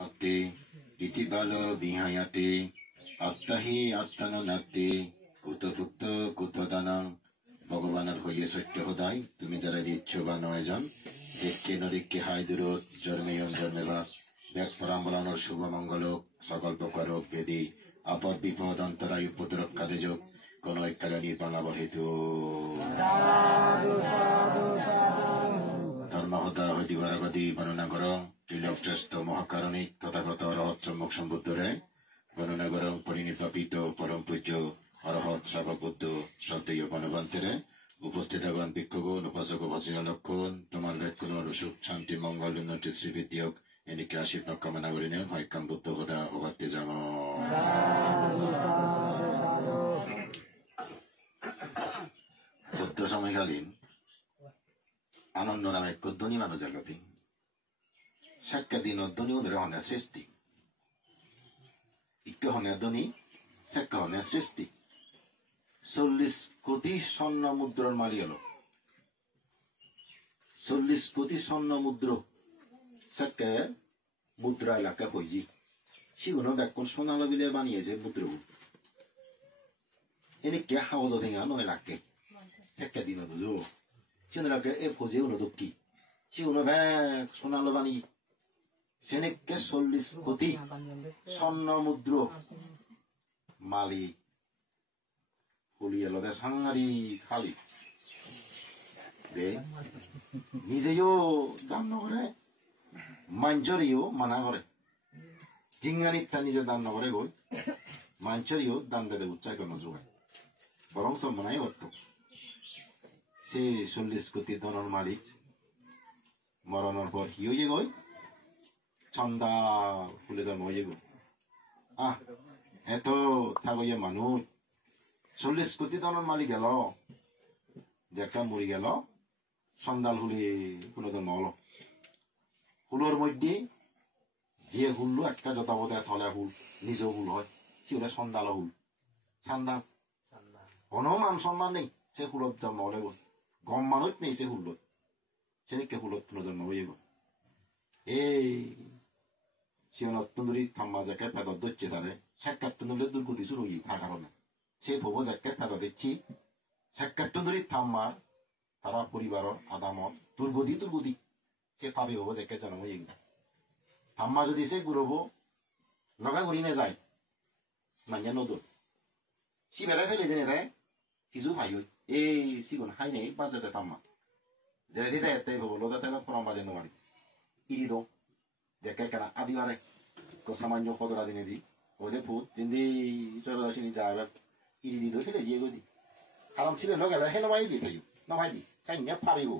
Ate iti balo bihayate aptahi aptananate কুতপুত্র কুতদানাং ভগবানের হইয়ে সত্য সদায় তুমি যারা দিচ্ছ বা নয়জন দেখকে নদিককে হাই দূরত জন্মেয়ন জন্মেবা ব্যাগ পরাম্বলানোর শুভ মঙ্গল সকল প্রকার বেদি আপদ বিপদ অন্তরায় উপদ্রক্ষা দেজক কোন এককালে নির্বাণাবর হেতু ধর্মহতা হইদিবারাগদি বর্ণনা কর ত্রিলোক শ্রেষ্ঠ মহাকারণিক তথাগত রহস্যমুখ সম্বুদ্ধরে বর্ণনা করং পরিনির্বাপিত পরম পূজ্য অরহত শ্রাবক বুদ্ধ শ্রদ্ধেয় বনবন্তেরে উপস্থিতগণ ভিক্ষুগণ উপাসক উপাসীন লক্ষণ তোমার ব্যাকুণ সুখ শান্তি মঙ্গল উন্নতি শ্রীবিদ্যক এনেকে আশীর্বাদ কামনা করি নেন হয়কাম বুদ্ধ হদা অবাত্য জাম বুদ্ধ সময়কালীন আনন্দ নামে এক ধ্বনি মানুষ জগতে সাক্ষাদিন ধ্বনি ওদের হনে সৃষ্টি ইকে হনে ধ্বনি সাক্ষা হনে সৃষ্টি 40 কোটি স্বর্ণ মুদ্রার মালি হল 40 কোটি স্বর্ণ মুদ্র সাক্ষা মুদ্রা এলাকা হয়েছি সেগুলো ব্যাকুল সোনালো বিলে বানিয়েছে মুদ্রগুলো এনে কে হাওয়া ধেঙা নয় লাগে সাক্ষা দিন বুঝো সেনাকে এ ফোজে উনো দক্ষি সেগুলো ব্যাগ সোনালো বানি সেনেকে 40 কোটি স্বর্ণ মুদ্র মালিক হলিয়ালদের সাংহারি খালি দে নিজেও দান নকরে মাঞ্চরিও মানা করে জিঙ্গানিতা নিজে দান নকরে গই মাঞ্চরিও দান দেদে উচ্চাই করে নজোগায় বরং সব মনাই হতো সে 40 কোটি ধনের মালিক মরণের পর হিও যে গই ছন্দা ফুলে জন্ম হয়ে গই এত থাকইয়া মানুষ 40 কোটি ধনের মালিক গেল দেখা মরি গেল সন্দাল হুলি ফুলে জন্ম হলো হুলোর মধ্যে যে হুললো একটা যথাবতায় থলে হুল নিজ হুল হয় সেগুলো সন্দাল হুল সান্দাল কোনো মান সম্মান নেই সে হুলত জন্ম হলে গল গম মানুষ নেই সে হুল্লত সে নিকে হুলত ফুলে জন্ম হয়ে গল এই সিয়নত্তন্দুরি থাম্মা যাকে পেদর ধরছে তারে সাক্ষাৎতন্দুরে দুর্গতি শুরু হই তার কারণে সে ভব যাকে পেদর দিচ্ছি সাক্ষাৎতন্দুরি থাম্মার তারা পরিবারের আদামত দুর্গতি সে পাবে হবো যাকে জন্ম হয়ে গেল থাম্মা যদি সে গুরব লগা ঘুরি না যায় মানিয়া নদর সি বেড়াই ফেলে জেনে দেয় কিছু ভাই এই সিগুন হাই নেই বাজাতে থাম্মা যেটা দিতে এতে হবো লোদা তেলা ফরাম বাজে নোয়ারি ইরি দো দেখে কেনা আদি বারে সামান্য কদরা দিনে দি ওদের ভূত জিন্দি চলে যাবে ইরি দি দো ফেলে জিয়ে গদি হারাম ছিবে লোক গেলে হে নমাই দি থাইও নমাই দি চাই নিয়ে পারিব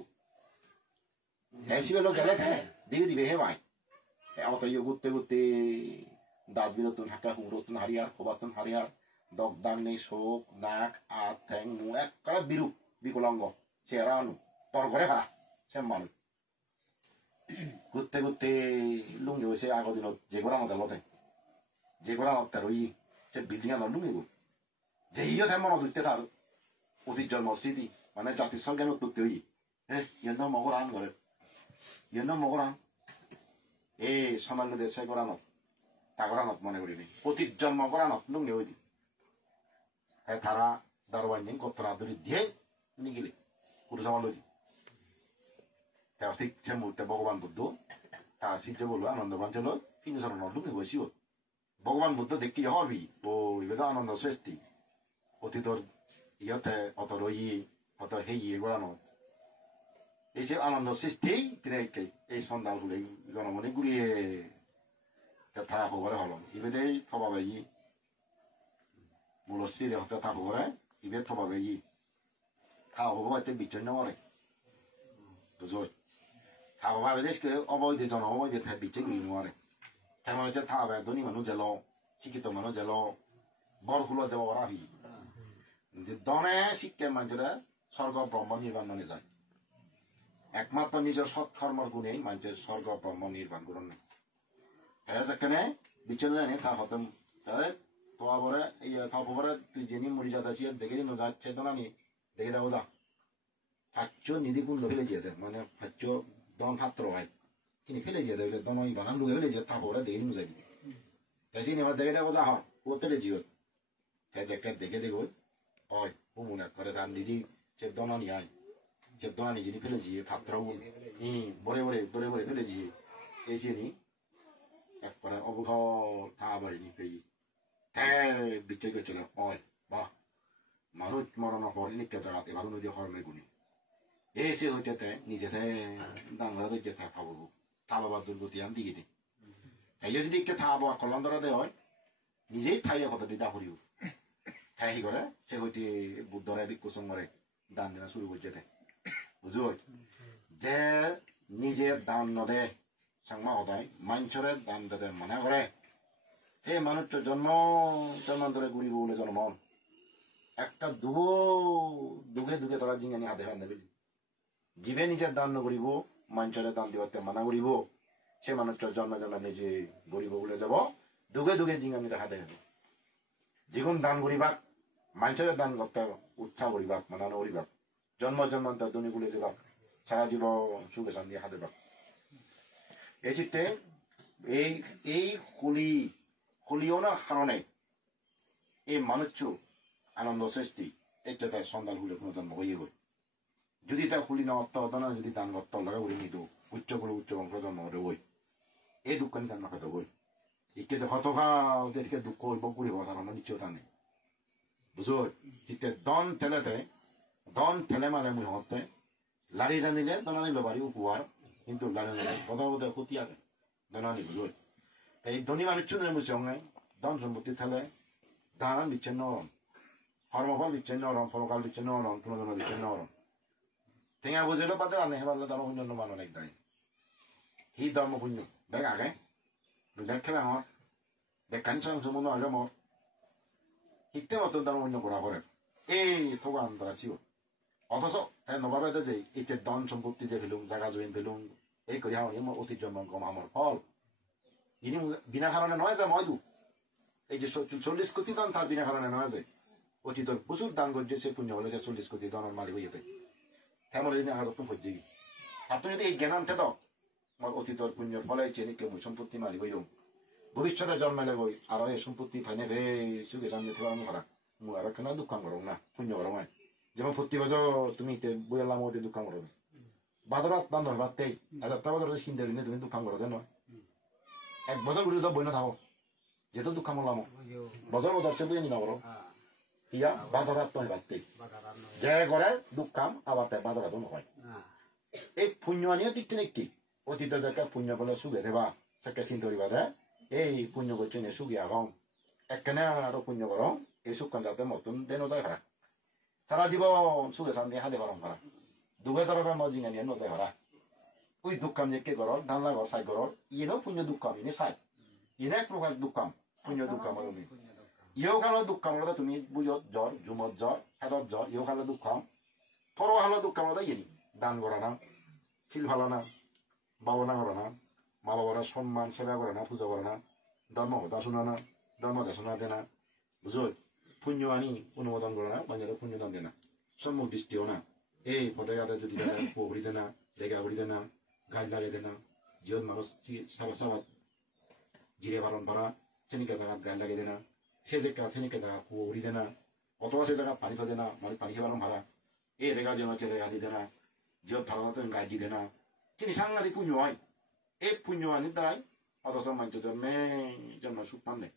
হে ছিবে লোক গেলে দিবে হে ভাই অত ঘুরতে দাঁত বিরতুন হাঁকা হুরতুন হারিয়ার খোবাতুন হারিয়ার দগ দাগ নেই শোক নাক আত ঠ্যাং মুখ এক বিরূপ বিকলাঙ্গ চেহারা আনু তর ঘরে হারা সে মানুষ ঘুরতে লুঙ্গি হয়েছে আগর দিনত যে ঘোরা মতো লতে যে ঘোরা মত তার ওই সে বিল্ডিং আনার লুঙ্গি গো যে ইয়ে থাই মনে ধরতে তার অতীত জন্ম স্মৃতি মানে জাতির সঙ্গে উত্তরতে হই হ্যাঁ ইয়েন মগরান করে ইয়েন মগরান এ সামান্য দেশে গোরানত তা গোরানত মনে করিনি অতীত জন্ম গোরানত লুঙ্গি হই দি হ্যাঁ তারা দারোয়ান কতরা ধরে দিয়ে নিগিলে পুরো সামাল লই ঠিক সে মুহূর্তে ভগবান বুদ্ধ তা সিদ্ধ বললো আনন্দবান ছিল ফিনিশন লুঙ্গি বসিও ভগবান বুদ্ধ দেখি হবি ও এবার আনন্দ সৃষ্টি অতীতর ইয়তে অত রই অত হেই গোড়ানো এই যে আনন্দ সৃষ্টি এই সন্ধান হলে জনমনে গুলিয়ে থাকা খবরে হল ইবেদে থবাবে ই মূলশ্রী হতে থাকা খবরে ইবে থবাবে ই থাকা খবর একটা বিচ্ছন্ন করে বুঝো থাকা ভাবে দেশকে অবৈধ জন অবৈধ থাকে বিচ্ছে গুলি নোয়ারে তেমন হচ্ছে থাকা ধনী মানুষ জেল শিক্ষিত মানুষ জেল বর ফুল দেব ওরা হই দনে শিক্ষা মানুষরা স্বর্গ ব্রহ্ম নির্বাণ মানে যায় একমাত্র নিজের সৎকর্মর গুণেই মানুষের স্বর্গ ব্রহ্ম নির্বাণ করুন নেই হ্যাঁ যেখানে বিচ্ছেদ জানি তা হতাম তোয়াবরে এই থাপরে তুই জেনি মরি যাচ্ছি দেখে দিন যাচ্ছে তো না নি দেখে দেবো যা ফাচ্চ নিধি কুণ্ড ফেলে যেতে মানে ফাচ্চ দন ফাত্র হয় কিন্তু ফেলে দিয়ে দেবে দনই বানান লুয়ে ফেলে যে তাপ ওরা দেখে নুজাই দিবে তাই নেওয়ার দেখে দেখো যা হয় ও ফেলে জিও জ্যাকেট দেখে দেখো হয় ও মনে করে তার নিজেই সে দনা নিয়ে আয় যে দনা নিজে ফেলে জিয়ে খাতরাও বরে বরে বরে বরে ফেলে জিয়ে এই যে নি এক করে অবঘর থাবাইনি পেয়ে হ্যাঁ বিক্রি করছিল হয় বাহ মানুষ মরণ হরে নিকে জায়গাতে ভালো নদী হরণের গুণী এসে হইতে নিজে দাঙ্গা দিকে খাবো থাবাবার দুর্গতি আন দিকে দিই এই যদি কে থাবো কল্যাণ ধরা দেয় হয় নিজেই থাইয়া কথা দিদা করিও থাই করে সে হইতে বুদ্ধরে বিকুসং করে দান দেওয়া শুরু করছে বুঝো যে নিজে দান নদে সাংমা হদায় মাঞ্চরে দান দেবে মনে করে সে মানুষটা জন্মান্তরে ঘুরিব বলে জন্ম একটা দুগে দুগে তোরা জিঙানি হাতে হাত নেবে জীবে নিজের দান নকরিব মাঞ্চরে দান দিবাতে মানা করিব সে মানুষটা জন্ম নিজে গরিব বলে যাব দুগে দুগে জিঙানির হাতে হবে যিগুণ দান করিবাক মাঞ্চরে দান করতে উৎসাহ করিবাক মানানো করিবাক জন্মান্তর দুনি গুলে যাবাক সারা জীব সুখে শান্তি হাতে বাক এই চিত্তে এই কলিয়নার কারণে এই মানুষ আনন্দ সৃষ্টি এটা তার সন্ধান হলে কোনো জন্ম হয়ে গই যদি তার খুলি না অর্থ হতো না যদি দান অর্থ লাগা উড়ে নিত উচ্চ করে উচ্চ বংশ জন্ম হতে বই এই দুঃখানি তার মাথাতে বই ইকে যে হতকা ওদেরকে দুঃখ হইব করিব তার আমার নিশ্চয়তা নেই বুঝো চিত্তে দন ঠেলে মানে মুই হতে লারি জানিলে দনানি লবারি উপহার কিন্তু লারি কথা বোধ ক্ষতি আছে দনানি বুঝো এই ধনী মানুষ মুই সঙ্গে দন সম্পত্তি ঠেলে দান বিচ্ছিন্ন হরমফল বিচ্ছিন্ন হরম ফলকাল বিচ্ছিন্ন হরম পুনর্জন্ম বিচ্ছিন্ন হরম টেঙা বুঝিলে পাতে আনে হেবালে ধর্ম পুণ্য মান অনেক দায় হি ধর্ম পুণ্য দেখ আগে দেখ খেলে আমার দেখ কাঞ্চন সমুদ্র আগে মর শিখতে মতন ধর্ম পুণ্য করা করে এই থোকা আন্তরা ছিল অথচ তাই নবাবে যে এতে ধন সম্পত্তি যে ফেলুম জায়গা জমিন ফেলুম এই করি আমার অতীত জন্ম কম আমার ফল ইনি বিনা কারণে নয় যে ময়দু এই যে 40 কোটি দান তার বিনা কারণে নয় যে অতীতর প্রচুর দান করছে সে পুণ্য হলে যে 40 কোটি দানের মালিক হয়ে যেতে তেমন দিনে আগে তুমি হচ্ছে কি আর তুমি যদি এই জ্ঞান থেত আমার অতীতর পুণ্যের ফলে চেনি কেউ সম্পত্তি মালিক হইও ভবিষ্যতে জন্মালে বই আর এই সম্পত্তি ফাইনে রে সুখে সামনে থেকে আমি করা মু আর কেন দুঃখ করো না পুণ্য করো না যেমন প্রতি বছর তুমি বইলাম ওদের দুঃখ করো বাদরাত দান নয় বাদতেই একটা বছর চিন্তা করি তুমি দুঃখ করো দেন এক বছর ঘুরে যাও বই না থাকো যেহেতু দুঃখ করলাম বছর বছর সে বুঝে নি না করো ইয়া বাদরাত নয় বাদতেই যে করে দুঃখ কাম আবার বাদরাত নয় এই পুণ্য আনিয়ে দিকতে একটি অতীত যাকে পুণ্য বলে সুখে দেবা সেকে চিন্তা করিবা দে এই পুণ্য করছে নে সুখী আগম একখানে আরো পুণ্য করো এই সুখ কান যাতে মতন দেন যায় হারা সারা জীবন সুখে শান্তি হাতে পারম হারা দুঃখে ধরবে মজিঙা নিয়ে নজায় হারা ওই দুঃখ কাম যে কে করো ধান লাগর সাই করো ইনো পুণ্য দুঃখ কাম ইনে সাই ইনে এক প্রকার দুঃখ কাম পুণ্য দুঃখ কাম তুমি ইও খালো দুঃখ কাম তুমি বুঝত জ্বর জুমত জ্বর হেদত জ্বর ইও খালো দুঃখ কাম থরো হালো দুঃখ কাম ইনি দান করা না শিল ভালো না বাবনা করে না মা বাবারা সম্মান সেবা করে না পূজা করে না ধর্ম কথা শোনা না ধর্ম দেশনা দেয় না বুঝো পুণ্য আনি অনুমোদন করে না বাংলাদেশ পুণ্য দান দেয় না সম্মুখ দৃষ্টিও না এই পদে গাতে যদি পুকুরি দেয় না জায়গা করি দেয় না গাছ লাগিয়ে দেয় না জিয়ত মানুষ সাবাত জিরে পালন করা সেনিকা জায়গা গাছ লাগিয়ে দেয় না সে জায়গা সেনিকা জায়গা পুকুরি দেয় না অথবা সে জায়গা পানি দেয় না মানে পানি খেয়ে ভাড়া এই রেগা যেন রেগা দিয়ে দেয় না জিয়ত ভালো গাছ দিয়ে দেয় না তিনি সাংঘাতিক পুণ্য হয় এই পুণ্য আনি তারাই অথচ মাঞ্চ জন্মে জন্ম সুখ পান নেই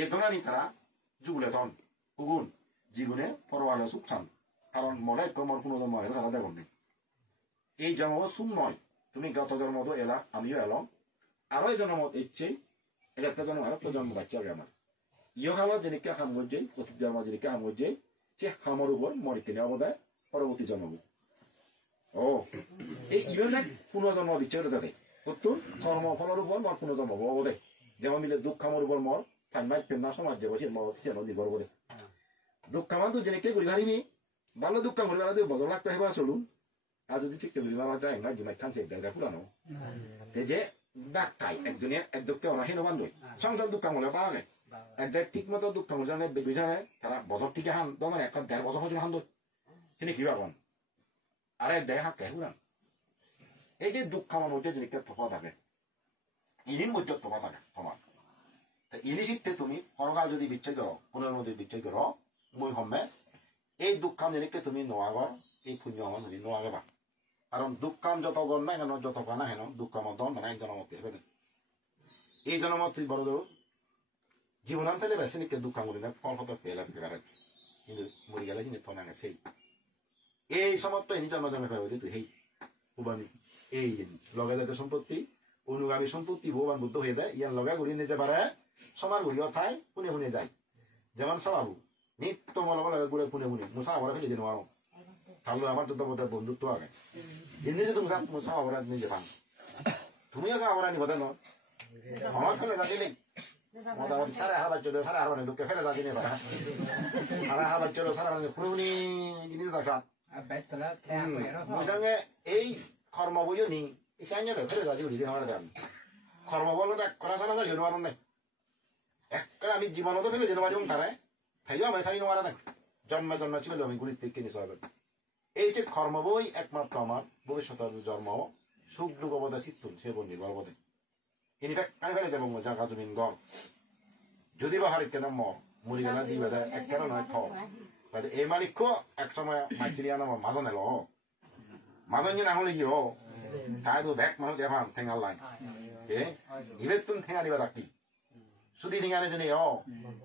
এই ধরনের তারা যুগুলে তন উগুন জীবনে পরবালে সুখ চান কারণ মনে কমর কোনো জন্ম হলে তারা দেখুন নেই এই জন্ম সুখ নয় তুমি গত জন্ম তো এলা আমিও এলাম আরো এই জন্ম ইচ্ছে একটা জন্ম আর একটা জন্ম বাচ্চা হবে আমার ইয় খালো যেনিকে হাম গজ্জে অতীত জন্ম যেনিকে হাম গজ্জে সে হামর উপর মরি কিনে অবদায় পরবর্তী জন্ম ও এই ইভেন্ট পুনর্জন্ম দিচ্ছে তাতে উত্তর কর্ম ফলের উপর মর পুনর্জন্ম হবো দে যেমন মিলে দুঃখ খামর উপর মর ফাইনাল পেন্না সমাজ যে বসে মর নির্ভর করে দুঃখ খামান তো জেনে কে করি ভারিবি ভালো দুঃখ খামর বেলা বদল লাগতে হেবা চলুন আর যদি ঠিক করি বেলা যায় না জুমাই খান চেক দেয় ফুলানো যে ডাক্তাই একজনে এক দুঃখে অনা হেন বান্ধব সংসার দুঃখ খামলে পাওয়া যায় একটা ঠিক মতো দুঃখ খামর জানে বেগুই জানে তারা বছর থেকে হান তোমার একটা ১.৫ বছর হচ্ছে হান তিনি কি ভাবন আরে দেয় হাত কে ফুলান এই যে দুঃখ আমার মধ্যে জিনিসটা থপা থাকে ইনির মধ্যে থপা থাকে তোমার ইনি শিখতে তুমি পরকাল যদি বিচ্ছয় করো পুনের মধ্যে বিচ্ছয় করো মই হমে এই দুঃখাম জিনিসকে তুমি নোয়াগর এই পুণ্য আমার যদি নোয়াগে বা কারণ দুঃখাম যত গণ না কেন যত কানা হেন দুঃখাম দন মানে এক জনমতে হবে এই জনমত তুই বড় ধরো জীবনান ফেলে বেছে নিকে দুঃখাম করি না ফল হতো পেলে ফেলে কিন্তু মরি গেলে জিনিস থনা গেছে এই সমস্ত এনি জন্ম জন্মে ফেলে তুই হেই উবানি এই জিনিস লগে যাতে সম্পত্তি অনুগামী সম্পত্তি ভগবান বুদ্ধ হয়ে দেয় ইয়ার লগে ঘুরিয়ে নিতে পারে সমার ঘুরিয়ে থাই শুনে শুনে যায় যেমন সবাবু নিত্য মনে লগে ঘুরে শুনে শুনে মুসা আবার ফেলে দিন আরো তাহলে আমার তো তোমাদের বন্ধুত্ব আগে জিনিস তো মুসা আবার নিজে ভাঙ তুমিও যা আবার নিব দেন আমার ফেলে যা দিলে মোটামুটি সাড়ে হারা বাচ্চা সাড়ে হারা দুঃখে ফেলে যা দিনে সাড়ে হারা বাচ্চা সাড়ে হারা পুরোনি জিনিস দেখা সঙ্গে এই কর্ম বুঝো নি ইসাঞ্জা ফেলে যা দিদি আমার দেন কর্ম বললো তো এক করা সারা যা জেনো নাই একটা আমি জীবনত ফেলে জেনো বাজুম তারে থাইও আমি সারি নোয়ারা দেখ জন্মে জন্ম ছিল আমি গুলির থেকে কিনে সবাই এই যে কর্ম বই একমাত্র আমার ভবিষ্যতের জন্ম সুখ দুঃখ বোধে চিত্তুন সে বন নির্ভর বোধে ইনি কানে ফেলে যাবো জাগা জমিন গড় যদি বা হারিকে নাম মুড়ি গেলা দিবে এক কেন নয় থ এই মালিকও এক সময় মাইকিরিয়া নাম মাজন এলো মাজন যে নাহলে কি হো তাই তো ব্যাগ মানুষ এখন ঠেঙ্গাল লাই ইবে তুমি ঠেঙ্গা দিবা রাখি শুধু ঠেঙ্গানে জেনে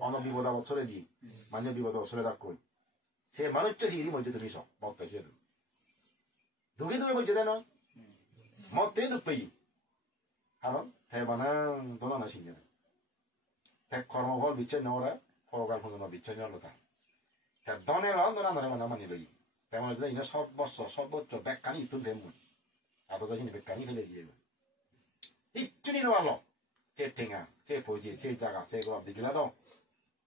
অন বিপদ বছরে দি মানে বিপদ বছরে রাখ কই সে মানুষ হিরি মধ্যে তুমি সব মত পাইছে দুঃখে তুমি বলছে দেন মতে দুঃখ পাই কারণ হে বানান দোনা না শিখে এক কর্মফল বিচ্ছেদ নহরে ফরকার ফোন বিচ্ছেদ নতা দনে লন দোনা ধরে মানে মানি লই তেমন যদি ইনো সর্বোচ্চ ব্যাখ্যানি ইতুন ফেমুন আদৌ যাই ব্যাখ্যানি ফেলে দিয়ে ইচ্ছুনি নোয়ালো সে ঠেঙা সে ফৌজি সে জায়গা সে গো আপনি জুলা দাও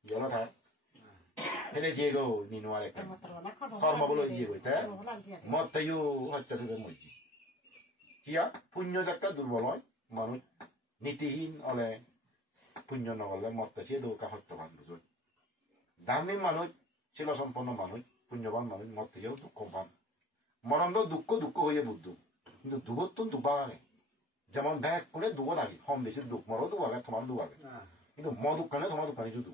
ইয়লো থাক ফেলে যে গো নি নোয়ারে কর্ম বলো ইয়ে গইতে মত তাইও হত্যা থেকে মজি কিয়া পুণ্য যাত্রা দুর্বল হয় মানুষ নীতিহীন হলে পুণ্য নগলে মত সে দৌকা সত্যবান বুঝুন দামি মানুষ ছিল সম্পন্ন মানুষ পুণ্যবান মানুষ মত থেকেও দুঃখ পান মরণ দুঃখ দুঃখ হয়ে বুদ্ধ কিন্তু দুঃখত্ব দুঃখ আগে যেমন ব্যাগ করে দুঃখ আগে কম বেশি দুঃখ মরও দুঃখ আগে তোমার দুঃখ আগে কিন্তু ম দুঃখানে তোমার দুঃখানে শুধু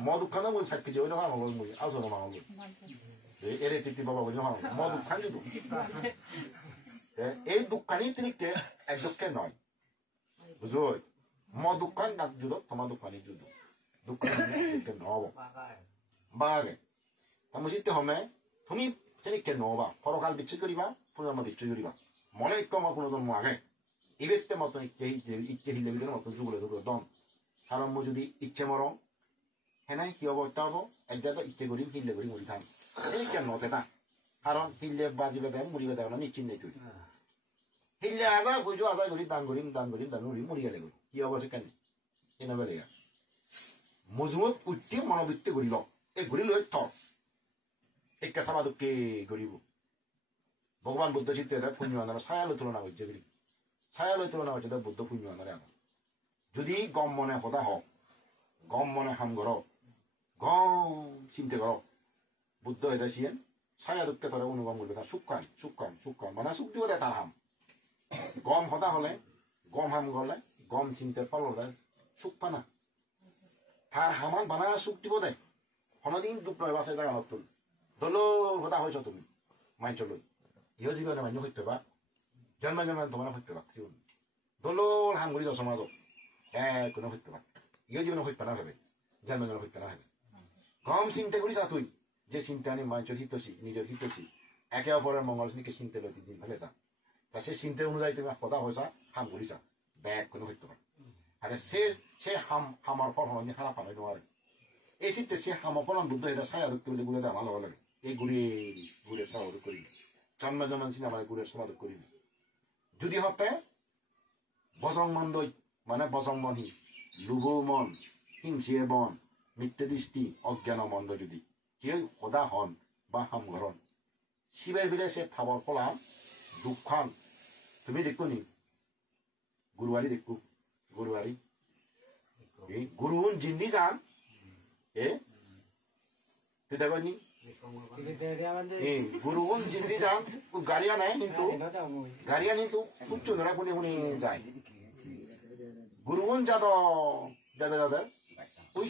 ম দুঃখানে মই থাকি যে ওই নয় আমার মই আলোচনা মানল এরে ঠিক বাবা বলি ম দুঃখান শুধু এই দুঃখানি তিনিকে এক দুঃখে নয় বুঝো ম দুঃখান না যুদ্ধ তোমার দুঃখানি যুদ্ধ দুঃখে নহব বাগে মুসিতে হমে তুমি তিনিকে নহবা পরকাল বিচ্ছেদ করিবা পুনর্ম বিচ্ছেদ করিবা মনে ইক্য আমার পুনর্জন্ম আগে এবেতে মতন ইচ্ছে হিলে বিলে মতন যুগলে দুটো দম কারণ মই যদি ইচ্ছে মর হেনাই কি অবস্থা হবো এক জায়গা ইচ্ছে করি হিলে করি মরি থাম তিনিকে নতে না কারণ হিলে বাজিবে দেয় মরিবে দেয় না নিশ্চিন্ত নেই তুই হিলে আজা বুঝো আজা করি দান করিম মরি গেলে করি কি অবস্থা কেন এনে বেলে মজুমত উঠতে মনোবৃত্তি করিল এই ঘুরি লৈ থ একে সাবা দুঃখে গরিব ভগবান বুদ্ধ চিত্তে পুণ্য আনার ছায়ালৈ তুলনা করছে গরি ছায়ালৈ তুলনা করছে বুদ্ধ পুণ্য আনারে আমার যদি গম মনে সদা হক গম মনে হাম কর গম চিন্তা কর বুদ্ধ এটা সিয়েন ছায়া দুঃখে ধরে অনুগম করবে তার সুখান মানে সুখ দিব তার হাম গম সদা হলে গম হাম করলে গম চিন্তা ফল হলে সুখ পানা তার হামান বানা সুখ দিব দেয় কোনোদিন দুঃখ নয় বাসে জায়গা নতুন দলোর কথা হয়েছ তুমি মাইচলৈ ইহ জীবনে মান্য সত্য বা জন্ম তোমার সত্য বা দলোর হাঙ্গুরি যাও সমাজত কোনো সত্য বা ইহ জীবনে সত্য না ভাবে জন্ম সত্য না ভাবে গম চিন্তা করিছা তুই যে চিন্তা আনি মাইচর হিতসি নিজের হিতসি একে অপরের মঙ্গল নিকে চিন্তা লৈ দিন ফেলে যা তা সে চিন্তা অনুযায়ী তুমি সদা হয়েছা হাম ঘুরিছা ব্যাগ কোনো সত্য বা আর সে হামার ফল হয়নি হারা পালে নোৱাৰে এই চিন্তা সে হামার ফল বুদ্ধ এটা ছায়া দুঃখ বলে গুলে আমার লগে লাগে এই ঘুরে সমাধ করি জন্ম জন্ম চিন্তা মানে ঘুরে সমাধ করি যদি হতে বজং মন দই মানে বজং মনহি লুভ মন হিংসিয়ে বন মিথ্যে দৃষ্টি অজ্ঞান মন্দ যদি কেউ সদা হন বা হামঘরণ শিবাই বিলে সে ভাবর ফলা দুঃখান তুমি দেখো নি গুরুবারি দেখো গুরুবারি গুরুন জিন্দি যান তুই দেখো নি গুরুগুণ জিন্দি যান গাড়িয়া নাই কিন্তু গাড়িয়া কিন্তু উচ্চ ধরা কোনে কোনে যায় গুরুগুণ যাদ যাদের যাদের ওই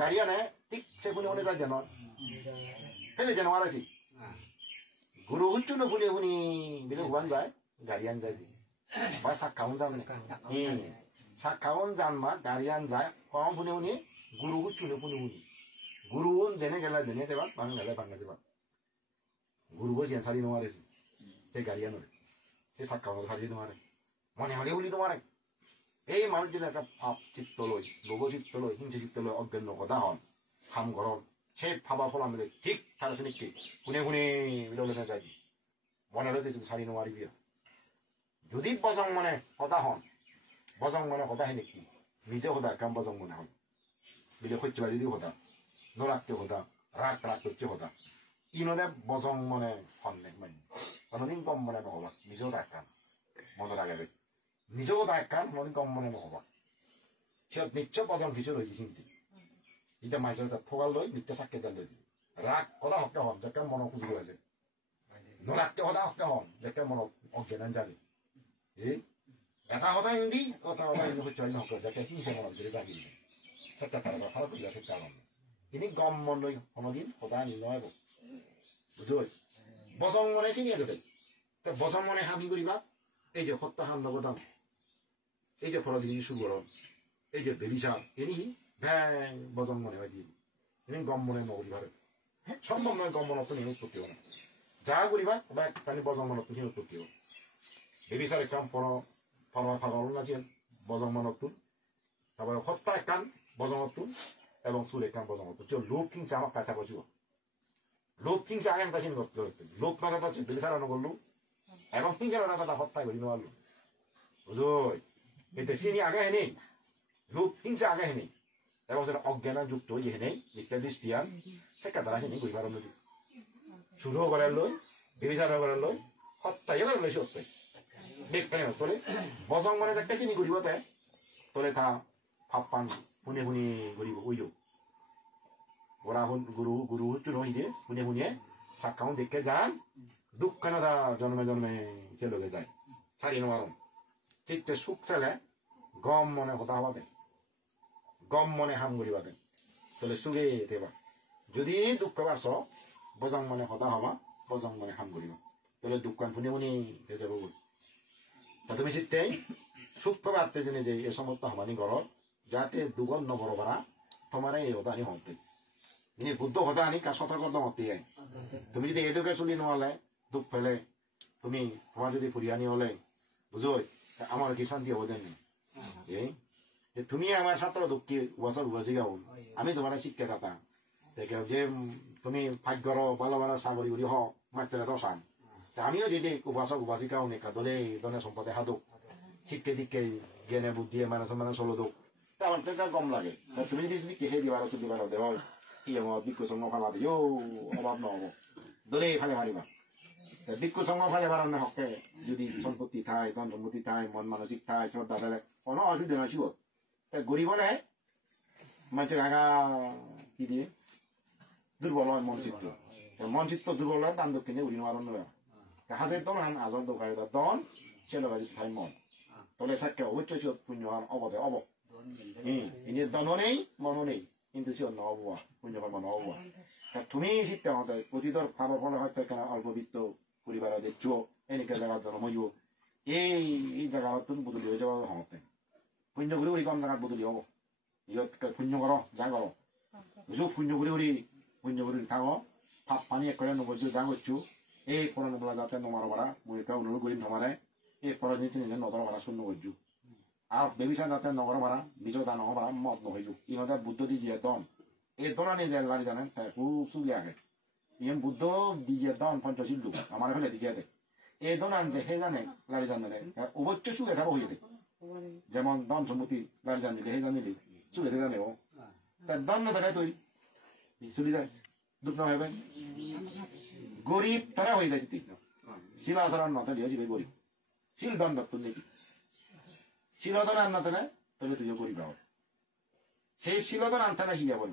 গাড়িয়া নাই ঠিক সে কোনে কোনে যায় যেন ফেলে যেন আর আছি গুরু উচ্চ ন কোনে কোনে বিলে হুবান যায় গাড়িয়ান যায় বা সাক্ষাউন যান সাক্ষাউন যান মা গাড়িয়ান যায় কম কোনে কোনে গুরু উচ্চ ন কোনে কোনে গুরুগুণ দেনে গেলা দেনে দেবা বাং গেলে বাংলা দেবা গুরুগো যেন সারি নোয়ারে সে গাড়িয়ান সে সাক্ষাউন সারি নোয়ারে মনে মনে উলি নোয়ারে এই মানুষজন একটা ভাব চিত্ত লই লোভ চিত্ত লই হিংসা চিত্ত লই অজ্ঞান কথা হন খাম গরম সে ভাবা ফলা মিলে ঠিক তার শুনে ঠিক কোনে কোনে মিললে না যাই মনে রয়েছে তুমি সারি নোয়ারি বিয়া যদি বজং মনে কথা হন বজং মনে কথা হয় নাকি নিজে কথা কাম বজং মনে হন বিলে খোঁজ যদি কথা নরাকতে কথা রাগ রাগ করছে কথা ইনদে বজং মনে হন নেই মানে কোনোদিন কম মনে নহবা নিজেও ডাক্তার মনে রাখবে নিজেও ডাক্তার কোনোদিন কম মনে নহবা সে নিশ্চয় বজং কিছু রয়েছে চিন্তি ইটা মাইজৰ থগাল লৈ মিথ্যা চাকে দাল লৈ ৰাগ কথা হকে হন যাকে মন খুঁজি আছে নৰাকতে সদা হকে হন যাকে মনত অজ্ঞান জানি এই এটা সদায় হিন্দি কথা সদায় হিন্দি হচ্ছে হকে যাকে হিংসা মনত ধরে জাগি চাকা তারা ভালো করে আছে কারণ ini gom mon loi konodim khoda ni noy bo bujoi bosong mone sini aja dei te bosong mone hami guriba ei je hotta han logodam ei je pholo dini sugoron ei je bebisa ini bang bosong mone badi ini gom mone no guribare সম্ভব নয় গম মনে তুমি করতে হবে যা গরিবা বা কানি বজং মনে তুমি করতে হবে বেবিসার কাম পড়ো পড়া ফাগল না যে বজং মনে তুমি তারপরে হত্যা কান বজং তুমি এবং সুরে কাম বজং তুমি 저 로핑 자막 같아 가지고 로핑 자양 다시는 것도 로핑 나가다 지 বেবিসার 걸로 এবং 핑계로 나가다 হত্যা করি নোয়ালো বুঝো এতে সিনি আগে হেনি 로핑 자가 হেনি এবং সেটা অজ্ঞান যুক্ত যে হেনি ইত্যাদি স্টিয়ান সেকা দ্বারা হেনি গরিবার নদী শুরু করার লই বেবিসার করার লই হত্যা করার লই সত্যি দেখবেন তোলে বজং মানে যাকে চিনি গরিবতে তোলে থা ফাপ্পান হুনে হুনি গরিব ওইও ওরা গুরু গুরু হচ্ছে রহিদে হুনে হুনে সাক্ষাউন দেখে যান দুঃখ না দা জন্মে জন্মে চলে যায় সারি নোয়ারম চিত্তে সুখ চলে গম মনে কথা হবাতে গম মনে হাম গরিবাতে তোলে সুগে দেবা যদি দুঃখ বাস বজং মনে কথা হবা বজং মনে হাম গরিবা তোলে দুঃখান হুনে হুনি হয়ে যাব তুমি চিত্তে সুখ পাতে জেনে যে এ সমস্ত হামানি ঘর যাতে দুগন নগর ভাড়া তোমার এই হতানি হতে ইনি বুদ্ধ হতানি কার সতর্কত হতে তুমি যদি এদিকে চলি নহলে দুঃখ ফেলে তুমি তোমার যদি ফুরিয়ানি হলে বুঝোই আমার কি শান্তি হবো দেন এই তুমি আমার ছাত্র দুঃখী বছর বুঝি গাও আমি তোমার শিক্ষা দাতা দেখে যে তুমি ভাগ্যর ভালো ভালো সাগরি উড়ি হোক মাত্র দশান আমিও যদি উপাসক উপাসিকাও নেকা দলে দনে সম্পদে হাদুক শিক্ষে দিকে জ্ঞানে বুদ্ধি মানুষ মানুষ হলো দুঃখ আমার তো কম লাগে তুমি যদি কেহে দিবার তো দিবার দেওয়া কি আমার বিক্ষু সঙ্গ ফালা দিও অভাব নহব দলে ফালে মারিবা বিক্ষু সঙ্গ ফালে মারার না হকে যদি সম্পত্তি থায় ধন সম্পত্তি থায় মন মানসিক থায় শ্রদ্ধা থাকলে কোনো অসুবিধা নয় ছিল গরিব হলে মানুষের আগা কি দিয়ে দুর্বল হয় মন চিত্ত দুর্বল হয় দান দক্ষিণে উড়ি মারণ নয় হাজের দন আন আজর দোকানে দন ছেলে বাড়ি থাই মন তোলে সাক্ষে অবশ্যই পুণ্য অবদে অব ইনি দনও নেই মনও নেই কিন্তু সে নহবা পুণ্য কর্ম নহবা তুমি চিন্তা হতে অতীতর ভাবার ফলে হয়তো কেন অল্প বিত্ত পরিবার দেখছ এনেকে জায়গার জন্ম হইব এই জায়গার তুমি বদলি হয়ে যাওয়া হতে পুণ্য করে উড়ি কম জায়গাত বদলি হব ইয়ত পুণ্য কর যা কর বুঝো পুণ্য করে থাকো ভাত পানী একেবাৰে নবজ্য যা করছো এই পরে নবলা যাতে নমার বাড়া মুখে অনুরোধ করি নমারে এই পরে নিচে নিজে নদর বাড়া শূন্য করছো আর বেবিসা যাতে নগর ভাড়া নিজের দান ভাড়া মত নহইল ইনতে বুদ্ধ দি যে দন এই দনা নিয়ে যায় লাড়ি জানেন খুব সুগলি আগে ইন বুদ্ধ দি যে দন পঞ্চশীল লোক আমার ফেলে দিয়ে দেয় এই দনান যে হে জানে লাড়ি জানে অবশ্য সুগে থাকো হয়ে দেয় যেমন দন সম্মতি লাড়ি জানিলে হে জানিলে সুগে থেকে জানে ও তার দন না থাকে তুই চলি যায় দুঃখ না হবে গরিব তারা হয়ে যায় শিলা ধরার নতা লিয়ে যাবে গরিব শিল দন দত্ত নেই শিলদন আনতে না তাহলে তুইও করিবা সেই শিলদন আনতে না হিয়া বল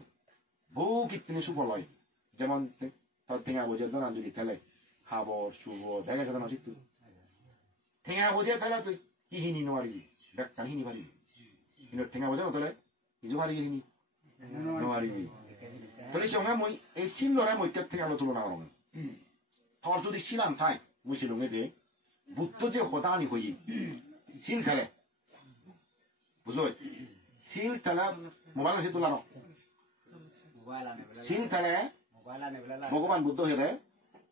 বহু কীর্তনে সুফল হয় যেমন তার ঠেঙা বোঝে দোনান যদি তেলে হাবর সুবর দেখা যাবে না চিত্তু ঠেঙা বোঝে তেলে তুই কি হিনি নোয়ারি ব্যাখ্যান হিনি পারি কিন্তু ঠেঙা বোঝে নতলে কিছু পারি হিনি নোয়ারি তাহলে সঙ্গে মই এই সিল লড়াই মই ঠেঙা লো তুলনা করো তোর যদি সিলাম থাই মই শিলংয়ে দে বুদ্ধ যে হদানি হই সিল খেলে বুঝো সিল খেলা মোবাইল আছে তুলানো সিল খেলে ভগবান বুদ্ধ হেরে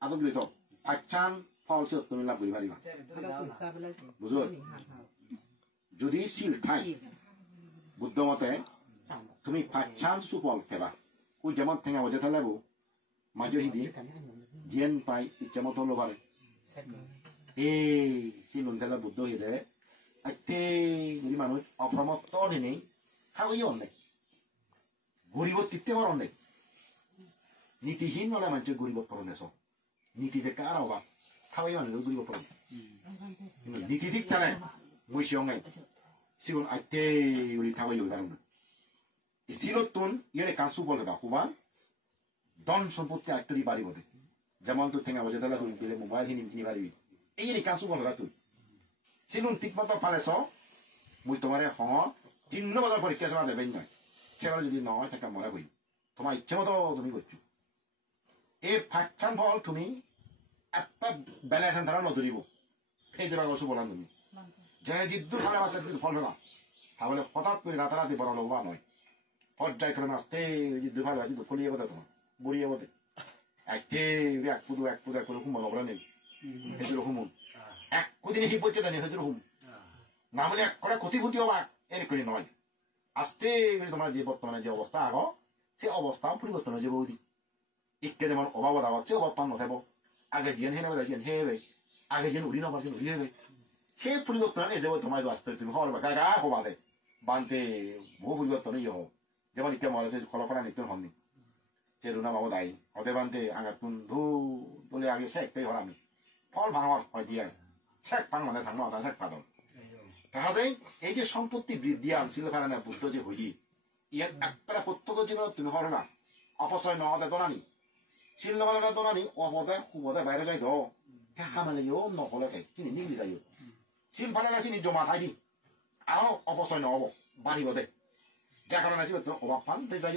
আদম গৃহীত আচ্ছান ফল সে তুমি লাভ করি পারিবা বুঝো যদি সিল থাই বুদ্ধ মতে তুমি পাচ্ছান সুফল খেবা ওই যেমন ঠেঙা বোঝে থাকলেবো মাঝে হিদি জিয়েন পাই ইচ্ছা মতো হলো পারে এই সিলুন খেলা বুদ্ধ হেরে আইতে যদি মানুষ অপ্রমত্ত নেই খাওয়াই অনেক গরিব টিপতে পার অনেক নীতিহীন হলে মানুষের গরিব পড়ে নেছ নীতি যে কার অভাব খাওয়াই অনেক গরিব পড়ে নীতি ঠিক থাকে মই সিয়ঙাই সিগুন আইতে উলি খাওয়াই লই পারো না সিলতুন ইয়ে কাঁচু বলে বা হুবা ধন সম্পত্তি আটটি বাড়ি বদে যেমন তুই ঠেঙা বোঝে তাহলে তুমি দিলে মোবাইল কিনি পারিবি এই কাঁচু বলে তুই সিলুন ঠিক মতো পারেছ মুই তোমারে হঙ 3 বছর পরীক্ষা সময় দেবেন নয় সেবার যদি নয় থাকে মরা করি তোমার ইচ্ছে মতো তুমি করছো এই ফাঁকছান ফল তুমি একটা বেলা এখন ধারা নধরিব সেই যে গছ বলান তুমি যে জিদ্দুর ফলে বাচ্চা যদি ফল ফেলা তাহলে হঠাৎ করে রাতারাতি বড় লোক নয় পর্যায়ক্রমে আসতে জিদ্দু ভালো আছে তো ফলিয়ে বোধে তোমার বড়িয়ে বোধে একতে এক পুদু এক রকম অবরা নেই সেই রকম এক কুদিনে হি পড়ছে জানি সেই রকম না বলে এক করে ক্ষতিভূতি হবা এর করে নয় আস্তে তোমার যে বর্তমানে যে অবস্থা আগ সে অবস্থা পরিবর্তন হয়ে যাবে ওদি ইকে যেমন অভাব অভাব হচ্ছে অভাব পান নথাব আগে জিয়ান হে নেবে জিয়ান হে হবে আগে যেন উড়ি নবার যেন উড়ি হবে সে পরিবর্তন হয়ে যাবে তোমার আসতে তুমি হওয়ার গা গা হবা দে বানতে বহু পরিবর্তন ইয়ে হোক যেমন ইকে মরে সে খলকরা নিতেন হননি সে রুনা বাবু দায়ী হতে বানতে আগাতুন ধু বলে আগে শেখ পেয়ে হরামি ফল ভাঙর হয় দিয়ে শেখ পান মানে থাকবো আধা শেখ পাদন দেখা যায় এই যে সম্পত্তি বৃদ্ধি আনছিল কারণে বুদ্ধ যে হই ইয়ার একটা প্রত্যক্ষ জীবন তুমি হর না অপচয় নহতে দোনানি ছিল নগলে দোনানি অবদায় সুবদায় বাইরে যাই ধো হামালে নহলে তিনি নিগলি যাই ছিল ফালে চিনি জমা থাই দি আরো অপচয় নহব বাড়িব দে যার কারণে আছে অভাব পানতে যাই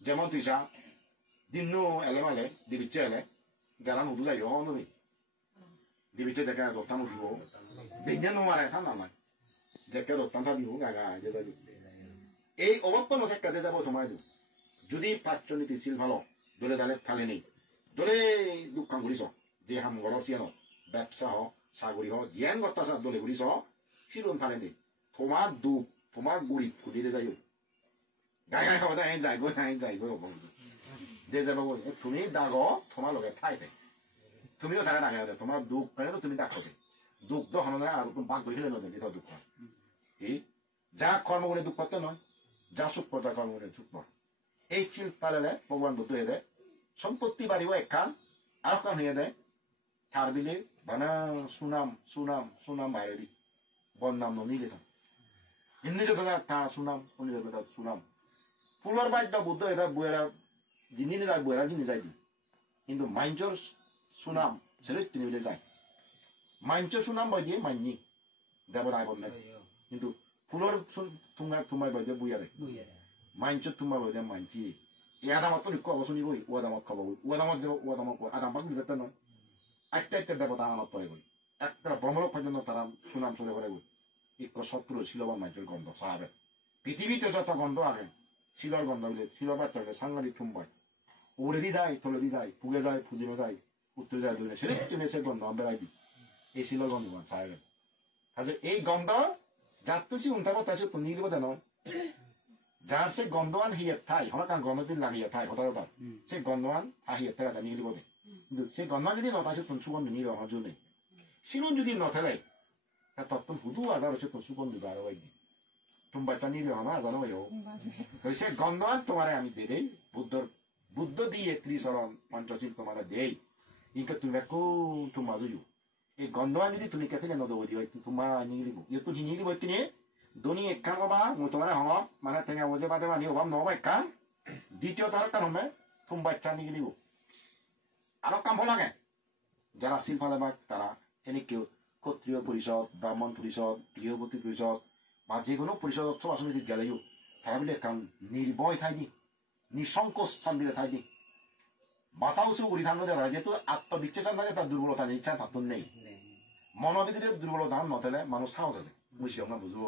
যেমন তুই চা দিন এলে মালে দিবিচ্ছে এলে যারা নদু যাই তুমি দিবিচ্ছে দেখে রপ্তান উঠিব বেঞ্জান মারে থাম নামায় যেকে রপ্তান থাকবিব গাগা যে যাবি এই অবপ্পন সেকাতে যাব তোমার যদি পাঁচজনীতি ছিল ভালো দলে দালে ফালে নেই দলে দুঃখান ঘুরিছ যে হাম ঘর সিয়ানো ব্যবসা হ সাগরি হ জিয়ান গত্তা দলে ঘুরিছ সিলুন ফালে নেই তোমার দুঃখ তোমার গুড়ি ফুলিরে যাই গাই গাই খাওয়া যায় যাইব যে যাব তুমি দাগ তোমার লগে ঠাই থাই তুমিও তারা ডাঙা আছে তোমার দুঃখ কারণে তো তুমি ডাকতে দুঃখ তো হন আর তুমি ভাগ করে খেলে নদী দুঃখ এই যা কর্ম করে দুঃখ করতে নয় যা সুখ করতে কর্ম করে সুখ কর এই ছিল পালে ভগবান বুদ্ধ হয়ে দেয় সম্পত্তি বাড়িও এক কান আর কান হয়ে দেয় তার বিলে বানা সুনাম সুনাম সুনাম বাইরে দি বন্নাম নিলে হিন্দি যত তা সুনাম উনি সুনাম ফুলর বাইকটা বুদ্ধ এটা বইয়েরা জিনি যায় বইয়েরা জিনি যাই দি কিন্তু মাইঞ্চর সুনাম সেটা তিনি মিলে যায় মাইঞ্চর সুনাম বাই দিয়ে মাইনি দেব নাই বন্যায় কিন্তু ফুলর তোমায় বাই দিয়ে বইয়ারে মাইঞ্চর তোমায় বাই দিয়ে মাইনছি এই আদামত তো নিকো অবসনি বই ও আদামত খাব ও আদামত যাব ও আদামত আদাম পাক দিতে নয় একটা দেবতা আনামত পড়ে বই একটা ব্রহ্মলোক পর্যন্ত তারা সুনাম চলে পড়ে বই ইক শত্রু শিলবান মাইঞ্চর গন্ধ সাহাবে পৃথিবীতে যত গন্ধ আগে শিলর গন্ধ বলে শিলর বাচ্চা বলে সাংঘাতিক ঠুম্বাই উড়ে দি যায় তলে দি যায় পুগে যায় ফুজিমে যায় উত্তরে যায় দূরে সেটা তুমি সে গন্ধ বেড়াই দি এই শিলর গন্ধ সাহেব আচ্ছা এই গন্ধ যার তুই উন্তা কথা আছে তুমি নিলিব দেন যার সে গন্ধওয়ান হিয়ে থাই আমার কারণ গন্ধ দিন লাগিয়ে থাই কথা কথা সে গন্ধওয়ান আহিয়ে থাকা নিলিব দে কিন্তু সে গন্ধওয়ান যদি নতা আছে তুমি সুগন্ধ নিল আমার জন্য শিলুন যদি নথেলে তখন হুদু আজার হচ্ছে তোর সুগন্ধ আরো বাইদি তুমি বাচ্চা নিলে আমার জানো সে গন্ধওয়ান তোমার আমি দে দেই বুদ্ধ দিয়ে ত্রিশরণ পঞ্চশীল তোমার দেই ইনকে তুমি একো তোমার জুয়ু এই গন্ধওয়ান যদি তুমি কেটে নদব দিও তোমার নিলিব ইয়ে নিলিব তিনি দনি একখান কবা মই তোমার হঙ মানে টেঙা বজে বাদে মানি অভাব নহব একখান দ্বিতীয়ত আর কারণ থুমবাই ট্রানি গেলিব আরো কাম লাগে যারা শিল্পালাবাগ তারা এনে কেউ ক্ষত্রিয় পরিষদ ব্রাহ্মণ পরিষদ গৃহপতি পরিষদ বা যে কোনো পরিষদ সভা সমিতি গেলেও তারা মিলে কাম নির্ভয় থাইনি নিঃসংকোচ স্থান মিলে থাইনি মাথা উঁচু করি থাকলে দেখা যেহেতু আত্মবিচ্ছেদ থাকে তার দুর্বলতা নেই ইচ্ছা থাকতো নেই মনোবিধির দুর্বলতা নথালে মানুষ সাহস আছে বুঝছি আমরা বুঝবো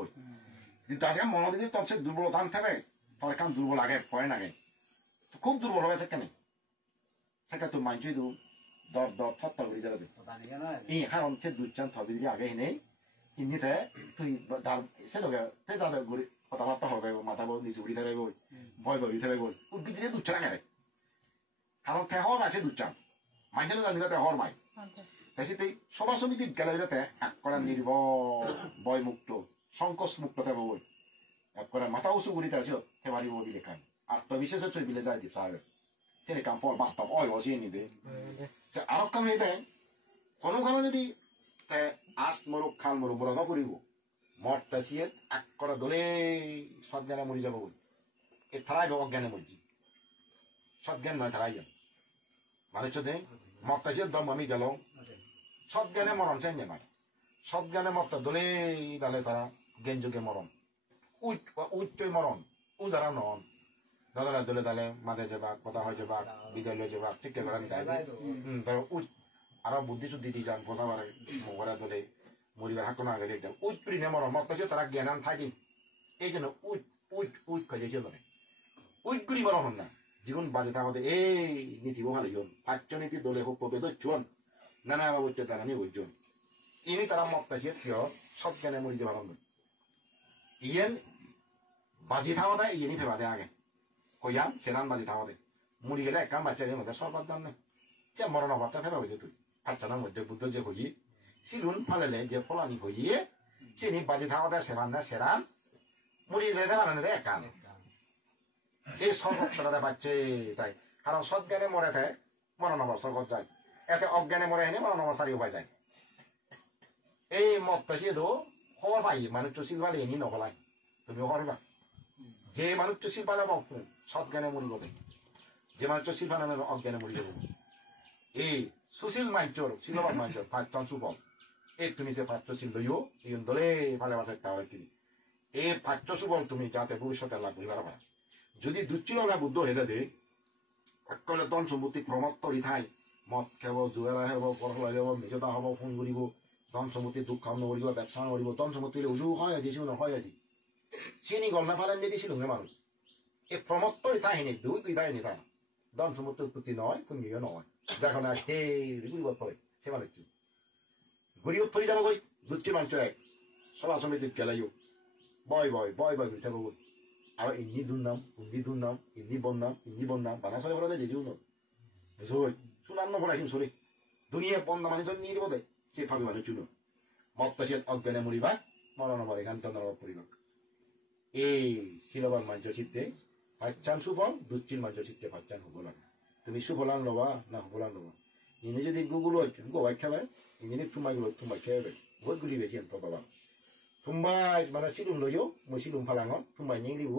কিন্তু তাদের মনোবিধির তবসে দুর্বলতা থাকে তোর কাম দুর্বল আগে পয় নাগে খুব দুর্বল হয়েছে কেন সেটা তোর মানছই দু দর দর থর করি যারা ই হারন সে দুইচান থবিদি আগে হিনে ইনিতে তুই সে তাদের গড়ি কথাবার্তা হবে মাথা নিচু উড়ি থাকবে ভয় ভয় থাকবে উদ্ভিদে দুচ্ছা লাগে কারণ তেহর আছে দুচ্চান মাইনে জানিলে তেহর মাই তাই সভা সমিতি গেলে এক করা নির্ভয় মুক্ত সংকোচ মুক্ত থাকবে বই এক করে মাথা উঁচু করিতে আছে তেমারি বলি লেখান আত্মবিশ্বাসের ছবি বিলে যায় দিতে হবে সেটা কাম পর বাস্তব অয় বসিয়ে নিবে আরো কাম হয়ে দেয় কোনো কারণে যদি আস মরুক খাল মরুক বড় করিব মঠটা সিয়ে এক করে দলে সজ্ঞানে মরি যাব বই এ থারাই অজ্ঞানে মরছি সজ্ঞান নয় থারাই যান মানুষ দে মঠটা সিয়ে দম আমি গেল সজ্ঞানে মরণ চাই না সজ্ঞানে মঠটা দলে দালে তারা জ্ঞান যুগে মরণ উচ্চই মরণ ও যারা নন দাদা দলে দালে মাঝে যাবাক কথা হয় যাবাক বিদ্যালয় যাবাক ঠিক করে আরো বুদ্ধি শুদ্ধি দি যান কথা বারে মোগরা দলে মরিবার হাক আগে দেখতাম উচ পিড়ি মরণ মত তারা জ্ঞান থাকি এই জন্য উচ উচ উচ খাইছে ধরে উচ করি মরণ না জীবন বাজে আমাদের এই নীতি বহাল জন পাচ্য নীতি দলে হোক প্রভেদ জন নানা বাবু তারা নি বইজন ইনি তারা মত পাইছে কিয় সব জ্ঞানে মরি যে ভালো ইয়েন বাজি থাওয়া দেয় ইয়েনি ফেবাদে আগে কইয়াম সেরান বাজি থাওয়া দেয় মুড়ি গেলে একাম বাচ্চা দিয়ে মধ্যে সরবার দান নেই যে মরণ অভাবটা ফেবা হয়েছে তুই বাচ্চানার মধ্যে বুদ্ধ যে হই সিলুন ফালেলে যে ফলানি হইয়ে চিনি বাজি থাওয়া দেয় সেরান না সেরান মুড়ি যেতে পারেন রে একান এই সর্বত্তরে বাচ্চে তাই কারণ সজ্ঞানে মরে থাকে মরণ অভাব স্বর্গত যায় এতে অজ্ঞানে মরে হেনে মরণ অভাব সারি উপায় যায় এই মত পেছিয়ে দো খবর পাই মানুষ শিলবালে এনি নকলাই তুমি করবা যে মানুষ শিলবালে সজ্ঞানে মরিব যে মানুষ শিলবালে অজ্ঞানে মরি যাব এই সুশীল মাঞ্চর শিলবান মাঞ্চর পাঁচজন সুবল এই তুমি যে পাঁচ শিল লইও এই দলে ভালে বাসা একটা হয় তিনি এই পাঁচ সুবল তুমি যাতে ভবিষ্যতে লাভ করিবার পারা যদি দুচ্ছিল না বুদ্ধ হেলে দে সকলে ধন সম্পত্তি ক্রমত্ব রিথাই মদ খাব জুয়েরা হব পড়া যাব নিজতা হব ফোন করিব ধন সম্পত্তি দুঃখ কাম নকরিব ব্যবসা নকরিব ধন সম্পত্তি উজু হয় আজি নহয় আজি চিনি গল না ফালেন দিয়েছিল মানুষ এই প্রমত্ত রিথাই হেনে দুই দুইটাই নিতা ধন সম্পত্তি উৎপত্তি নয় পুণ্য নয় দেখো না ঘুরিব পড়ে সে মানুষ ঘুরিব ফরি যাব গই দুচ্ছি মানুষ এক সভা সমিতিত গেলাইও বয় বয় বয় বয় ঘুরি থাকব আর ইন্নি দুর্নাম উন্দি দুর্নাম ইন্নি বন্নাম বানা সরে বলা যে জীবন বুঝই শুনাম না পড়াইছিম সরি দুনিয়া বন্ধ মানুষ নিয়ে দিব দেয় সে ভাবি মানুষ চুনো মত্তাসিয়াত অজ্ঞানে মরিবা মরণ মরে গান্ত নরক পরিবাক এই শিলবান মাঞ্চ চিত্তে ফাইচান সুফল দুচ্চিল মাঞ্চ চিত্তে ফাইচান হুবলান তুমি সুফলান লবা না হুবলান লবা ইনি যদি গুগল গোবাই খেলে ইনি তোমাই খেয়ে বহুত গুলি বেশি এত বাবা তোমাই মানে সিলুম লইও মই সিলুম ফালাঙ তোমাই নিয়ে দিব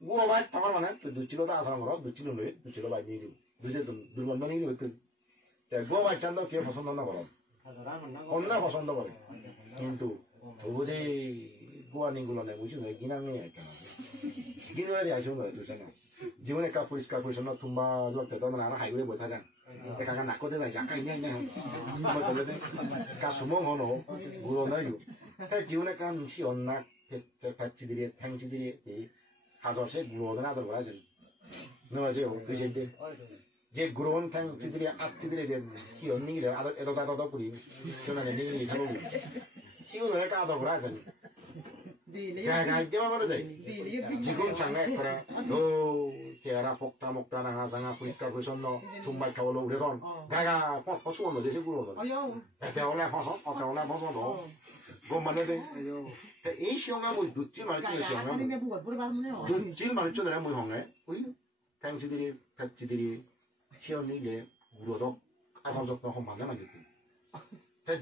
গোবাই তোমার মানে দুচ্ছিল তো আসাম ঘর দুচ্ছিল লই দুচ্ছিল বাই নিয়ে দিব দুইটা দুর্গন্ধ নিয়ে দিব গোবাই চান্দ কে পছন্দ না করো অন্য পছন্দ করে কিন্তু তবু যে গোয়া নিগুলো নেই বুঝছো না গিনা মেয়ে কেন গিনা দিয়ে আসো নয় তুই না জীবনে একটা পরিষ্কার পরিচ্ছন্ন তুম্বা জলতে তো মানে হাইওয়ে বই থাকেন একা নাকতে যায় জাকাই নেই নেই বলে দে কাসুমো হনো গুলো নাই তাই জীবনে কান সি অন্না ফাচ্ছি দিয়ে ঠ্যাংচি দিয়ে এই হাজারসে গুলো না আদর করা যায় নয় যে তুই সেটা যে গ্রহণ ঠ্যাংচি দিয়ে আটচি দিয়ে যে কি অন্য গেলে আদর এত এত করি শোনা নেই নিয়ে থাকবো সিগুলো একটা আদর করা যায় 지금 장난했거래. 너 대하라 폭타 먹다 나가 장아 부니까 그선너 정말 겨울로 우리던 내가 버추고 너 대신 그러던. 대올래 벗어, 대올래 벗어 너. 그것만 해도. 이 시험가 뭐 늦지 말지 시험가. 늦지 말지 내가 뭐 형해. 우리 탱지들이 백지들이 시험이 이제 우려도 아성적도 험한데 말이지.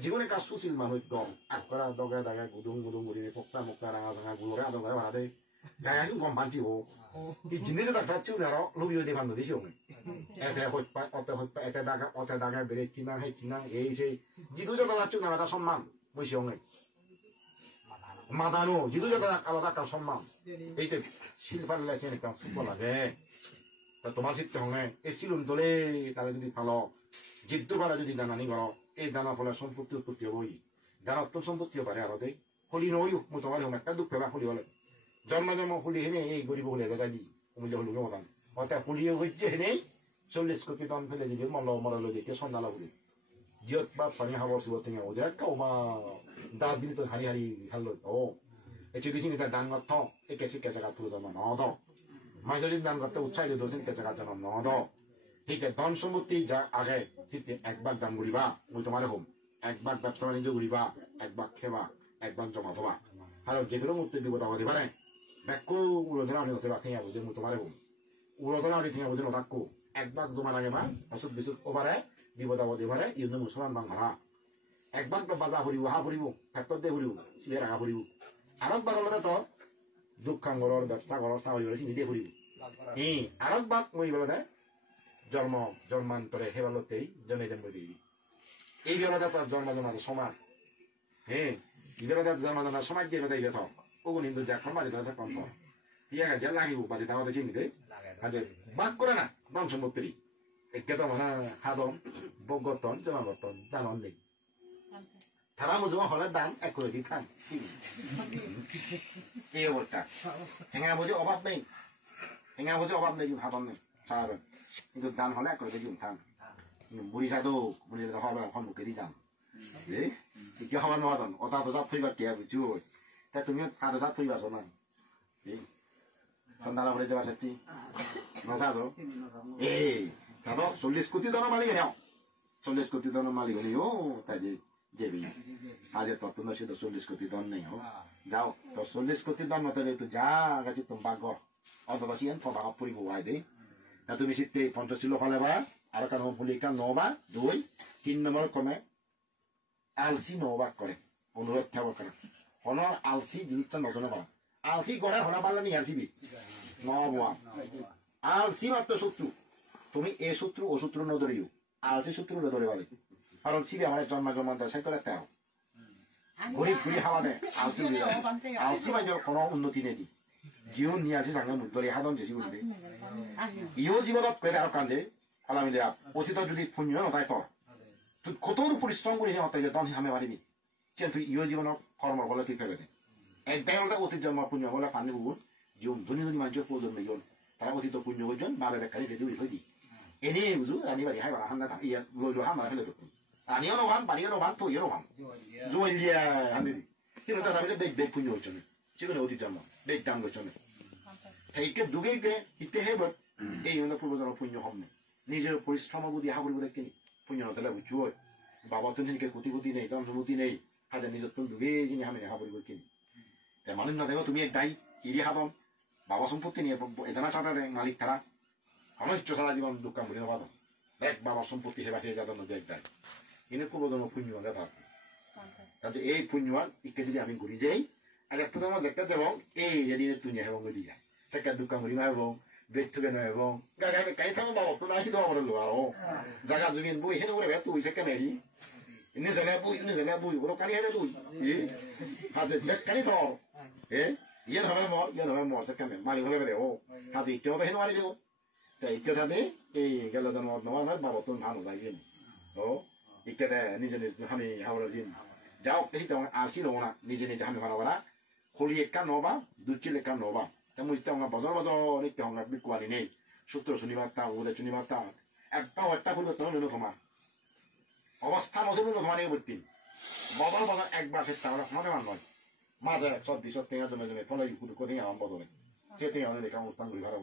জীবনে কাজ সুশীল মানুষ দম আকরা দগা দাগা গুদুম গুদুম গুড়ি পোক্তা মুক্তা রাঙা ভাঙা গুলোরে আদর করে বাড়াতে gaya cũng còn bán chịu thì chính là đặt chữ nào lúc yêu thì bằng được chịu em thấy hồi em thấy daga về chính năng hay chính năng ấy gì 지도 자다 chữ nào là 선만 뭐 시험에 마다노 지도 자다 알아다 선만 이때 실발을 내니까 수고하게 তা তোমার শিখতে হবে এই সিলুন দলে তারা যদি ভালো জিদ্দু ভাড়া যদি দানা নি করো এই দানা ফলে সম্পত্তি উৎপত্তি হবই দানা তো সম্পত্তিও পারে আরো দেয় হলি নইও মই তোমার একটা দুঃখ পেবা হলি হলে জন্ম জন্ম হলি হেনে এই গরিব হলে যাবি অমূল্য হলি মতান অর্থাৎ হলিও হচ্ছে হেনে 40 কোটি টন ফেলে যদি মল মরালো দেখে সন্ধ্যালা হলি জিয়ত বা পানি হাওয়া সুবত থেকে ওজা কাউমা দা বিল তো হারি হারি হাল্লো ও এই যদি সিনি তা দান গত একে সিকে জায়গা তুলে জমা নদ মাঝারি দান করতে উৎসাহিত দোষেন কেঁচা কাজ জানান নদ ঠিক আছে ধন সম্পত্তি যা আগে একবার দান করিবা ওই তোমার হোম একবার ব্যবসা বাণিজ্য করিবা একবার খেবা একবার জমা থবা আর যেগুলো মুক্তি বিপদ হতে পারে ব্যাক্য উড়োধনা অনেক হতে পারে বুঝে মুই তোমার হোম উড়োধনা অনেক থেকে বুঝে নথাকো একবার জমা লাগে বা অসুখ বিসুখ ওপারে বিপদ হতে পারে ইউন মুসলমান বাংলা একবার বাজা ফুরিব হা ফুরিব ফ্যাক্টর দিয়ে ফুরিব সিয়ে রাখা ফুরিব আর একবার হলে তো দুঃখাঙ্গর ব্যবসা ঘর চাকরি করে নিজে ফুরিব আর একবার মই বেলাতে জন্মান্তরে হেবালতেই জমে জন্ম দিবি এই বেলাতে তার জন্ম জমার সমাজ এই বেলাতে জন্ম জমার সমাজ যে বেদাই বেথ ওগুন হিন্দু যাখন বাজে তার কম ইয়া গাছে লাগিব বাজে তাহলে চিনি দে আজ বাক করে না ধন সম্পত্তি একে তো মানে হাদম বগতন জমাবতন দানন নেই তারা বুঝবো হলে দান এক করে দি থান এই অবস্থা হেঙা বুঝে অভাব নেই হেঙা বুঝে অভাব নেই ভাবন নেই সারাবেন কিন্তু দান হলে এক করে দি থান বুড়ি সাইডও বুড়ি হবে সম্মুখে দি যান কি হবার নহাদন অতা তো যা ফুরিবার কে বুঝছো তা তুমি হাতে যা ফুরিবার শোনা সন্ধান করে যাবার সত্যি নসাদো এই তাতো 40 কোটি টনের মালিক নেও 40 কোটি টনের মালিক নেও তাই যে যেবি আজ তত নসে তো 40 কোটি টন নেই হো যাও তো 40 কোটি টন মতো তো যা গাছি তুমি বাগর অথবা সিয়ান থবা পরি হওয়াই দে তা তুমি সিতে 50 কিলো ফলে বা আর কান ফুলি কান নবা 2 3 নম্বর কমে আলসি নবা করে অনুরোধ থাকবে কেন কোন আলসি জিনিসটা নজনে বা আলসি গড়ার হলা পারলে নি আলসি বি নবা আলসি মাত্র শত্রু তুমি এ শত্রু ও শত্রু নজরিও আলসি শত্রু ধরে বাড়ি কারণ ছিবি আমার জন্মান্ত সাই করে তেও গরিব ঘুরি হাওয়া দেয় আলসি আলসি মাইজর কোনো উন্নতি নেই জীবন নিয়ে আসি সাংঘা মুদ্দরে হাদন যেসি বলবে ইও জীবনত পেলে আর কান্দে আলামিলে অতীত যদি পুণ্য নতাই তোর তুই কতর পরিশ্রম করি নি হতাই দন হামে মারিবি চেন তুই ইও জীবন কর্ম বলে তুই ফেলে দে একবার হলে অতীত জন্ম পুণ্য বলে পানি বুবুন জীবন ধনী ধনী মানুষের প্রজন্মে জন তারা অতীত পুণ্য করছেন বাবা বেকারি রেডি হয়ে দি এনেই বুঝু রানী বাড়ি হাই বাড়া হান্না ইয়া লইলো হাম মারা ফেলে তো রানীও নভান বাড়িও নভান তো ইয়ে নভান জুয়েলিয়া হান্দি কিন্তু তারা বলে বেগ বেগ পুণ্য হচ্ছেন সেগুলো অতীত জন্ম বেগ দাম করছেন এইকে দুগেকে ইতে হেবার এই হলো পূর্বজন্ম পুণ্য হম নিজের পরিশ্রম বুদ্ধি হাবুল বুদ্ধি কিনি পুণ্য হতে বুঝু বাবা তো নিকে কোটি কোটি নেই দাম সম্পত্তি নেই হাজার নিজের তো দুগে যিনি হামে হাবুল বুদ্ধি কিনি তাই মানুষ না দেখো তুমি একটাই ইরি হাদম বাবা সম্পত্তি নিয়ে এজনা চাঁদা দেয় মালিক তারা সমস্ত সারা জীবন দোকান ভরি নেওয়া দেখ বাবার সম্পত্তি সেবা খেয়ে যাদের মধ্যে একটাই কিন্তু পূর্বজন্ম পুণ্য থাকবে কাজে এই পুণ্যবান ইকে যদি আমি ঘুরি যাই আর একটা তোমার একটা এবং এই যদি তুই এবং দিয়া সেটা দোকান ভরি না এবং বেগ থেকে নয় এবং গাগাবে কাই থাকো বাবা তো নাকি দেওয়া বললো আর জায়গা জমিন বই হেন করে তুই সেটা নেই ইনি জায়গা বই ওরা কানি হেরে তুই হাজে দেখ কানি ধর ইয়ে হবে মর সেটা মালিক হলে বেড়ে ও হাজে ইকে হেন মারি দেবো তাই ইকে সাথে এই গেল জন্ম নেওয়া নয় বাবা তো ভালো যাই ও ইকে নিজে নিজে আমি হাওড়ার দিন যাও এই তো আসি রো না নিজে নিজে আমি ভালো করা খলি একটা নবা দুচি লেখা নবা তেমন বজর বজর একটা হঙ্গা বিকুয়ারি নেই সূত্র শনিবার তা ওদের শনিবার তা একটা ফুল হলো তোমার অবস্থা মজুর হলো তোমার এই বলতেন বজর বজর একবার সেটা আমাদের মান নয় মাঝে সর্দি সত্যি জমে জমে ফলে কোথায় আমার বজরে সেটি আমাদের দেখা অনুষ্ঠান ঘুরে ভালো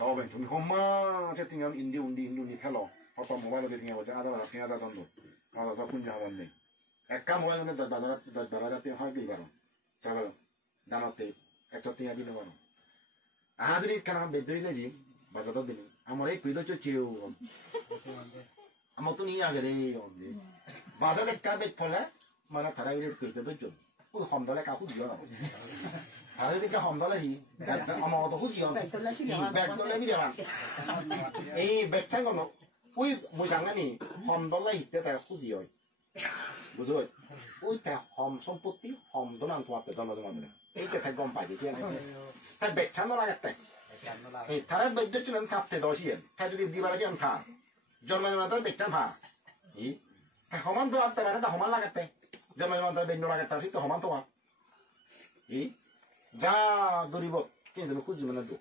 তবে তুমি হম্মা সেটি ইন্ডি উন্ডি ইন্ডি ফেলো অত মোবাইল দেখে বলছে আধা বেলা আধা দণ্ড আধা পুঞ্জ হবার নেই একটা মোবাইল মানে 10,000 টাকা হয় কি পারো চালো দানতে একটা টিয়া দিলে পারো আহাদুরি কেন বেদরি নেজি বাজার দিন আমার এই কুইদ চেয়েও আমার তো নিয়ে আগে রে বাজার একটা বেদ ফলে মানে তারা কুইতে তো ওই হমদলে কাকু দিও না 그러니까 험달라히 아마도 후지요. 백돌레미려나. 이 백창은 우리 무장관이 험달라히 때다 후지요. 무슨 우리 험 손붙이 험도난 도왔대 너너들만. 이때 대검 빠지지. 다 백창도 나겠대. 다른 백들은 탑대 도시엔. 다들이 니바라지 않다. 저만은 백창 봐. 이 험한 도왔대 말은 다 험한 나겠대. 저만은 백노 나겠다. 또 험한 도와. 이 자, 너리버, 인생은 꾸지만 해도.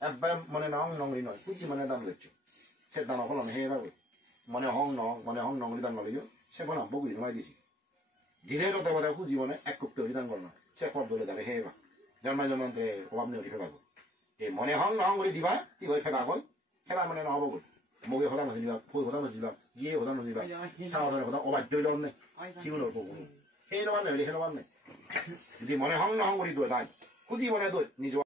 아빠, 뭐네 나ong 농리 너, 꾸지만 해도 안 그랬죠. 세단 하고는 해라고. 뭐네 홍 농리 단 말이요. 세번 안 보고 이놈아 되지. 니네도 때마다 꾸지만에 애국도 이단 걸로. 세법 돌려다가 해봐. 열만들에 오합내리 해가고. 예, 뭐네 홍 우리 디바, 이거 해가고. 해봐 뭐네 나와보고. 목에 호담을 지바, 포에 호담을 지바, 이에 호담을 지바, 사오를 호담, 오바 돌려없네. 기운을 보고. 해놓았네, 여기 해놓았네. 니 뭐네 황 우리도 다 굳이 뭐래도 니 좋아.